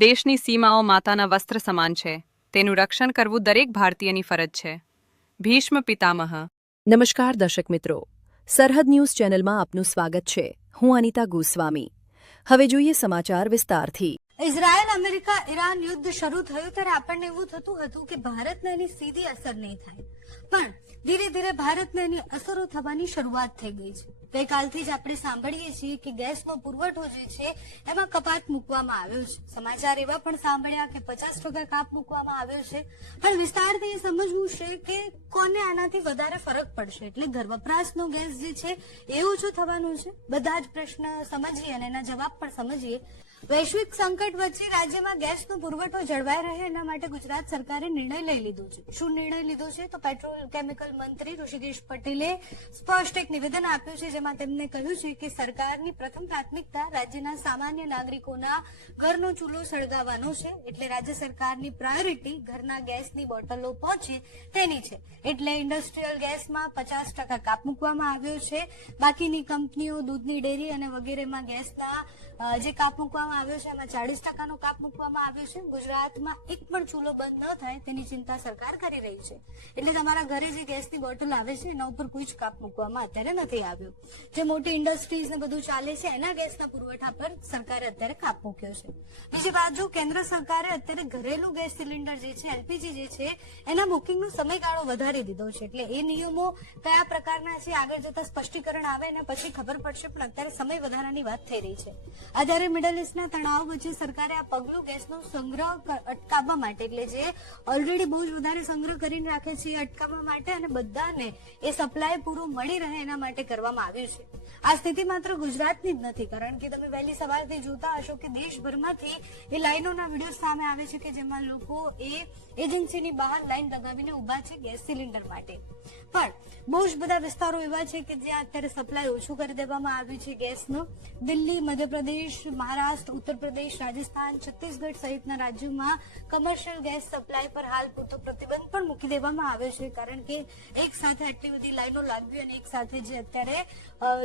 દેશની સીમાઓ માતાના વસ્ત્ર સમાન છે. તેનું રક્ષણ કરવું દરેક ભારતીયની ફરજ છે. ભીષ્મ પિતામહ. નમસ્કાર દર્શક મિત્રો, સરહદ ન્યૂઝ ચેનલમાં આપનું સ્વાગત છે. હું અનિતા ગોસ્વામી. હવે જોઈએ સમાચાર વિસ્તારથી. ઇઝરાયલ, અમેરિકા, ઈરાન યુદ્ધ શરૂ થયું ત્યારે આપણને એવું થતું હતું કે ભારતને એની સીધી અસર નહીં થાય, પણ ધીરે ધીરે ભારતને એની અસરો થવાની શરૂઆત થઈ ગઈ છે. ગઈકાલથી જ આપણે સાંભળીએ છીએ કે ગેસનો પુરવઠો જે છે એમાં કપાત મૂકવામાં આવ્યો છે. સમાચાર એવા પણ સાંભળ્યા કે 50% કાપ મૂકવામાં આવ્યો છે. પણ વિસ્તારથી એ સમજવું છે કે કોને આનાથી વધારે ફરક પડશે. એટલે ઘર વપરાશનો ગેસ જે છે એ ઓછો થવાનો છે. બધા જ પ્રશ્ન સમજીએ અને એના જવાબ પણ સમજીએ. વૈશ્વિક સંકટ વચ્ચે રાજ્યમાં ગેસનો પુરવઠો જળવાઈ રહે એના માટે ગુજરાત સરકારે નિર્ણય લઈ લીધો છે. શું નિર્ણય લીધો છે? તો પેટ્રોલ કેમિકલ મંત્રી ઋષિકેશ પટેલે સ્પષ્ટ એક નિવેદન આપ્યું છે, જેમાં તેમણે કહ્યું છે કે સરકારની પ્રથમ પ્રાથમિકતા રાજ્યના સામાન્ય નાગરિકોના ઘરનો ચૂલો સળગાવવાનો છે. એટલે રાજ્ય સરકારની પ્રાયોરિટી ઘરના ગેસની બોટલો પહોંચે તેની છે. એટલે ઇન્ડસ્ટ્રીયલ ગેસમાં 50% કાપ મૂકવામાં આવ્યો છે. બાકીની કંપનીઓ, દૂધની ડેરી અને વગેરેમાં ગેસના જે કાપ મૂકવામાં આવ્યો છે એમાં 40%નો કાપ મૂકવામાં આવ્યો છે. ગુજરાતમાં એક પણ ચૂલો બંધ ન થાય તેની ચિંતા સરકાર કરી રહી છે. એટલે તમારા ઘરે જે ગેસની બોટલ આવે છે એના ઉપર કોઈ જ કાપ મૂકવામાં અત્યારે નથી આવ્યો. જે મોટી ઇન્ડસ્ટ્રીઝ ને બધું ચાલે છે એના ગેસના પુરવઠા પર સરકારે અત્યારે કાપ મૂક્યો છે. બીજી બાજુ કેન્દ્ર સરકારે અત્યારે ઘરેલું ગેસ સિલિન્ડર જે છે, એલપીજી જે છે, એના બુકિંગનો સમયગાળો વધારી દીધો છે. એટલે એ નિયમો કયા પ્રકારના છે આગળ જતા સ્પષ્ટીકરણ આવે અને પછી ખબર પડશે, પણ અત્યારે સમય વધારાની વાત થઈ રહી છે. અત્યારે મિડલ ઇસ્ટના તણાવ વચ્ચે સરકારે આ પગલું ગેસનો સંગ્રહ અટકાવવા માટે, એટલે જે ઓલરેડી બહુ જ વધારે સંગ્રહ કરીને રાખે છે એ અટકાવવા માટે અને બધાને એ સપ્લાય પૂરો મળી રહે એના માટે કરવામાં આવ્યું છે. આ સ્થિતિ માત્ર ગુજરાતની જ નથી, કારણ કે તમે વહેલી સવારથી જોતા હશો કે દેશભરમાંથી એ લાઈનોના વિડીયો સામે આવે છે કે જેમાં લોકો એ એજન્સીની બહાર લાઈન લગાવીને ઉભા છે ગેસ સિલિન્ડર માટે. પણ બહુ જ બધા વિસ્તારો એવા છે કે જ્યાં અત્યારે સપ્લાય ઓછું કરી દેવામાં આવ્યું છે ગેસનો. દિલ્હી, મધ્યપ્રદેશ, મહારાષ્ટ્ર, ઉત્તર પ્રદેશ, રાજસ્થાન, છત્તીસગઢ સહિતના રાજ્યોમાં કમર્શિયલ ગેસ સપ્લાય પર હાલ પૂરતો પ્રતિબંધ પણ મૂકી દેવામાં આવ્યો છે, કારણ કે એક સાથે આટલી બધી લાઈનો લાગવી અને એક સાથે જે અત્યારે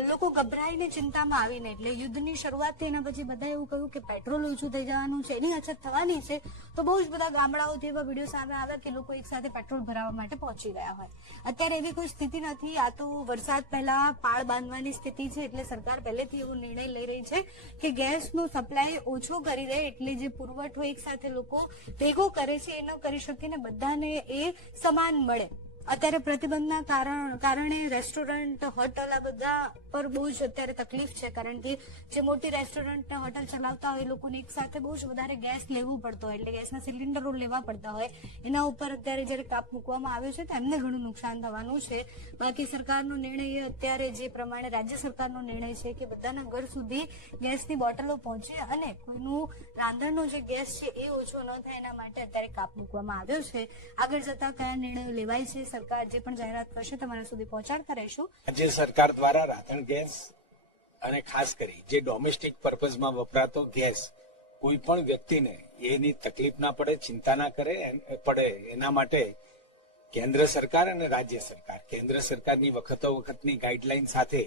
લોકો ગભરાઈને ચિંતામાં આવીને, એટલે યુદ્ધની શરૂઆત થઈ એના પછી બધા એવું કહ્યું કે પેટ્રોલ ઓછું થઈ જવાનું છે, એની અછત થવાની છે. તો બહુ જ બધા ગામડાઓથી એવા વિડીયો સામે આવ્યા કે લોકો એક સાથે પેટ્રોલ ભરાવવા માટે પહોંચી ગયા હોય. અત્યારે એવી કોઈ સ્થિતિ નથી. આ તો વરસાદ પહેલા પાળ બાંધવાની સ્થિતિ છે. એટલે સરકાર પહેલેથી એવો નિર્ણય લઈ રહી છે કે ગેસનો સપ્લાય ઓછો કરી દે, એટલે જે પુરવઠો એક સાથે લોકો ભેગો કરે છે એ ન કરી શકે ને બધાને એ સમાન મળે. અત્યારે પ્રતિબંધના કારણે રેસ્ટોરન્ટ, હોટલ આ બધા પર બહુ જ અત્યારે તકલીફ છે, કારણ કે જે મોટી રેસ્ટોરન્ટ ને હોટલ ચલાવતા હોય એ લોકોને એક સાથે બહુ જ વધારે ગેસ લેવું પડતો હોય, એટલે ગેસના સિલિન્ડરો લેવા પડતા હોય. એના ઉપર અત્યારે જયારે કાપ મૂકવામાં આવ્યો છે તો એમને ઘણું નુકસાન થવાનું છે. બાકી સરકારનો નિર્ણય અત્યારે જે પ્રમાણે રાજ્ય સરકારનો નિર્ણય છે કે બધાના ઘર સુધી ગેસની બોટલો પહોંચે અને કોઈનું રાંધણનો જે ગેસ છે એ ઓછો ન થાય એના માટે અત્યારે કાપ મૂકવામાં આવ્યો છે. આગળ જતા કયા નિર્ણયો લેવાય છે, સરકાર જે પણ જાહેરાત કરશે તમારા સુધી પહોંચાડતા રહીશું. રાજ્ય સરકાર દ્વારા રાંધણ ગેસ અને ખાસ કરી જે ડોમેસ્ટિક પર્પઝમાં વપરાતો ગેસ કોઈ પણ વ્યક્તિને એની તકલીફ ના પડે, ચિંતા ના પડે એના માટે કેન્દ્ર સરકાર અને રાજ્ય સરકાર, કેન્દ્ર સરકારની વખતની ગાઈડલાઈન સાથે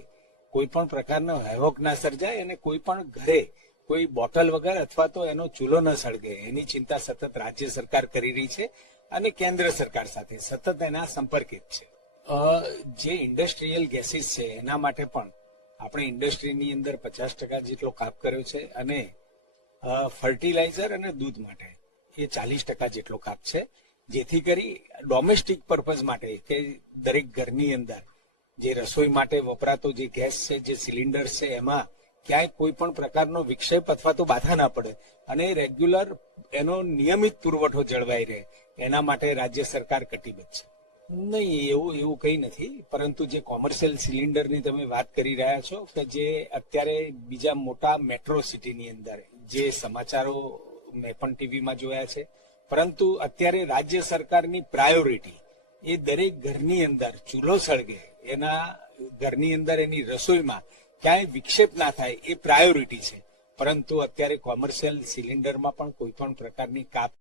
કોઈ પણ પ્રકારનો હેવોક ના સર્જાય અને કોઈ પણ ઘરે કોઈ બોટલ વગર અથવા તો એનો ચૂલો ન સળગે એની ચિંતા સતત રાજ્ય સરકાર કરી રહી છે અને કેન્દ્ર સરકાર સાથે સતત એના સંપર્કિત છે. જે ઇન્ડસ્ટ્રીયલ ગેસીસ છે એના માટે પણ આપણે ઇન્ડસ્ટ્રીની અંદર 50% જેટલો કાપ કર્યો છે અને ફર્ટિલાઇઝર અને દૂધ માટે એ 40% જેટલો કાપ છે, જેથી કરી ડોમેસ્ટિક પર્પઝ માટે કે દરેક ઘરની અંદર જે રસોઈ માટે વપરાતો જે ગેસ છે, જે સિલિન્ડર છે, એમાં ક્યાંય કોઈ પણ પ્રકારનો વિક્ષેપ અથવા તો બાધા ના પડે અને રેગ્યુલર એનો નિયમિત પુરવઠો જળવાઈ રહે એના માટે રાજ્ય સરકાર કટિબદ્ધ છે. નહીં, એવું કંઈ નથી, પરંતુ જે કોમર્શિયલ સિલિન્ડરની તમે વાત કરી રહ્યા છો કે જે અત્યારે બીજા મોટા મેટ્રો સિટીની અંદર જે સમાચારો મેં પણ ટીવીમાં જોયા છે, પરંતુ અત્યારે રાજ્ય સરકારની પ્રાયોરિટી એ દરેક ઘરની અંદર ચૂલો સળગે, એના ઘરની અંદર એની રસોઈમાં ક્યાંય વિક્ષેપ ના થાય એ પ્રાયોરિટી છે. પરંતુ અત્યારે કોમર્શિયલ સિલિન્ડરમાં પણ કોઈ પણ પ્રકારની કાપ